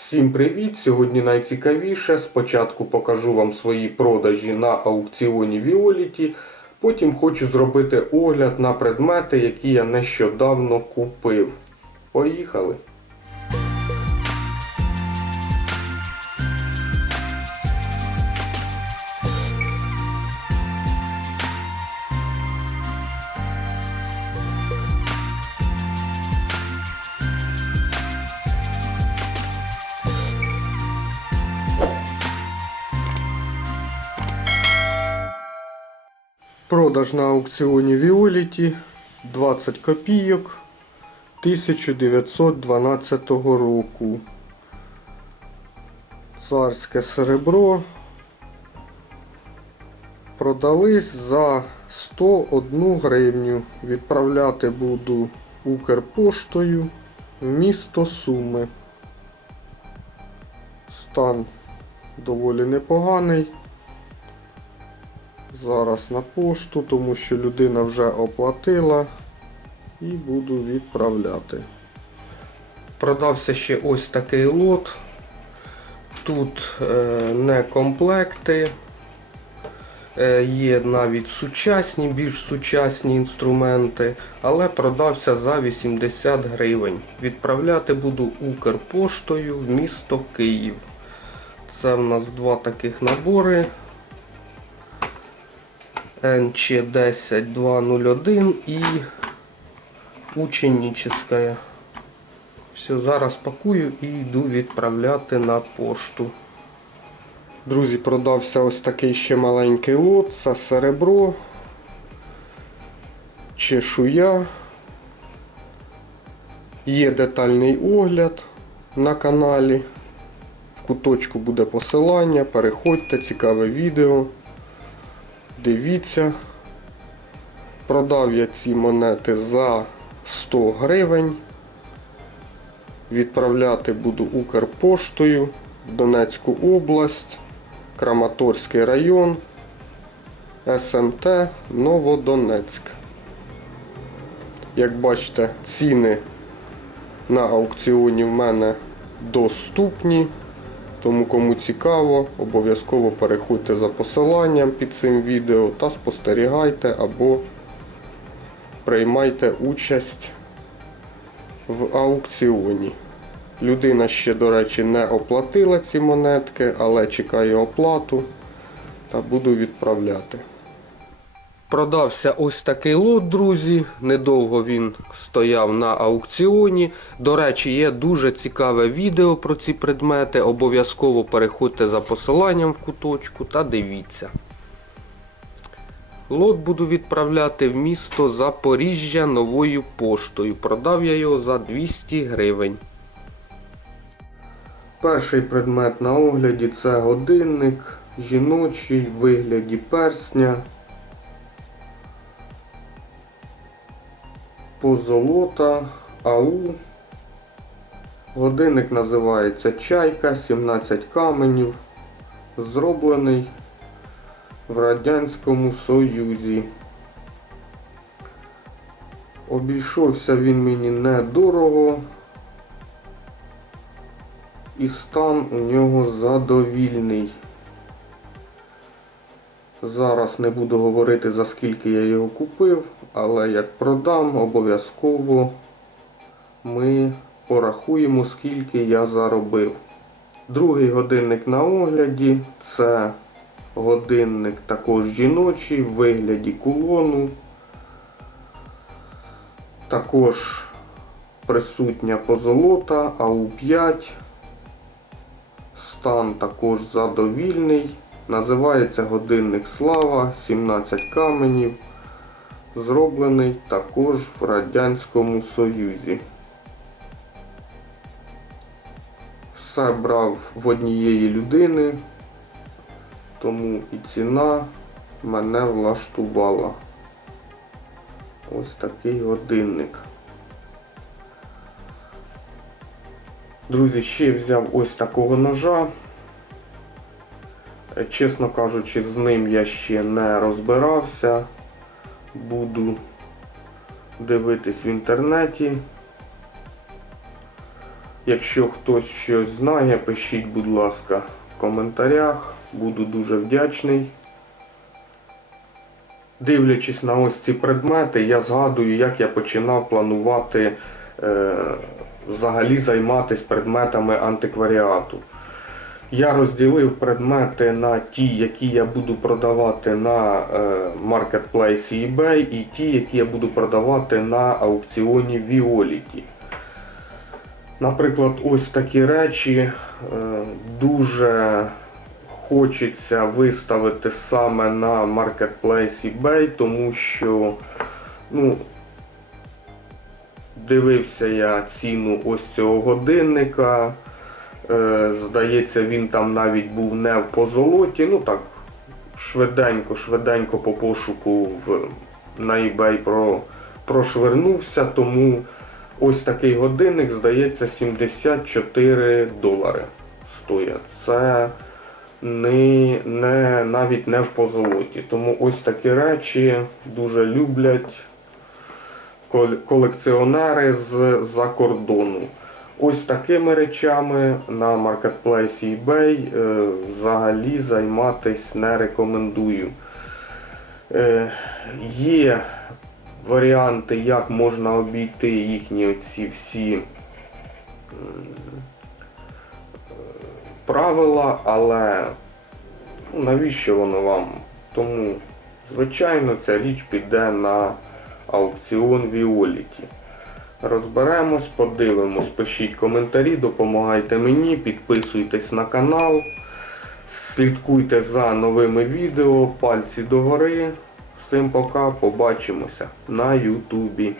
Всім привіт! Сьогодні найцікавіше. Спочатку покажу вам свої продажі на аукціоні Violet. Потім хочу зробити огляд на предмети, які я нещодавно купив. Поїхали! Продаж на аукціоні Violet 20 копійок 1912 року. Царське серебро. Продались за 101 гривню. Відправляти буду Укрпоштою в місто Суми. Стан доволі непоганий. Зараз на пошту, тому що людина вже оплатила і буду відправляти. Продався ще ось такий лот. Тут е, не комплекти, е, є навіть сучасні, більш сучасні інструменти, але продався за 80 гривень. Відправляти буду Укрпоштою в місто Київ. Це в нас два таких набори. НЧ10201 і ученическая. Все, зараз пакую і йду відправляти на пошту. Друзі, продався ось такий ще маленький лот. Це серебро, чешуя. Є детальний огляд на каналі. В куточку буде посилання. Переходьте, цікаве відео. Дивіться, продав я ці монети за 100 гривень. Відправляти буду Укрпоштою в Донецьку область, Краматорський район, СМТ Новодонецьк. Як бачите, ціни на аукціоні в мене доступні. Тому кому цікаво, обов'язково переходьте за посиланням під цим відео та спостерігайте або приймайте участь в аукціоні. Людина ще, до речі, не оплатила ці монетки, але чекає оплату та буду відправляти. Продався ось такий лот, друзі. Недовго він стояв на аукціоні. До речі, є дуже цікаве відео про ці предмети. Обов'язково переходьте за посиланням в куточку та дивіться. Лот буду відправляти в місто Запоріжжя новою поштою. Продав я його за 200 гривень. Перший предмет на огляді це годинник жіночий вигляді персня. Позолота АУ. Годинник називається Чайка, 17 каменів. Зроблений в Радянському Союзі. Обійшовся він мені недорого. І стан у нього задовільний. Зараз не буду говорити за скільки я його купив, але як продам, обов'язково ми порахуємо, скільки я заробив. Другий годинник на огляді це годинник також жіночий в вигляді кулону. Також присутня позолота АУ5. Стан також задовільний. Називається годинник Слава, 17 каменів. Зроблений також в Радянському Союзі. Все брав в однієї людини, тому і ціна мене влаштувала. Ось такий годинник. Друзі, ще взяв ось такого ножа. Чесно кажучи, з ним я ще не розбирався. Буду дивитись в інтернеті. Якщо хтось щось знає, пишіть, будь ласка, в коментарях. Буду дуже вдячний. Дивлячись на ось ці предмети, я згадую, як я починав планувати е, взагалі займатися предметами антикваріату. Я розділив предмети на ті, які я буду продавати на е, маркетплейсі eBay, і ті, які я буду продавати на аукціоні Violet. Наприклад, ось такі речі е, дуже хочеться виставити саме на Marketplace eBay, тому що ну, дивився я ціну ось цього годинника. Е, Здається, він там навіть був не в позолоті. Ну так, швиденько, швиденько по пошуку в, на eBay про, прошвернувся, тому ось такий годинник, здається, 74 долари стоїть. Це не, не, навіть не в позолоті. Тому ось такі речі дуже люблять колекціонери з-за кордону. Ось такими речами на маркетплейсі eBay е, взагалі займатись не рекомендую. Е, є варіанти, як можна обійти їхні оці всі правила, але ну, навіщо воно вам? Тому, звичайно, ця річ піде на аукціон Violet. Розберемось, подивимось, пишіть коментарі, допомагайте мені, підписуйтесь на канал, слідкуйте за новими відео, пальці догори. Всім пока, побачимося на Ютубі.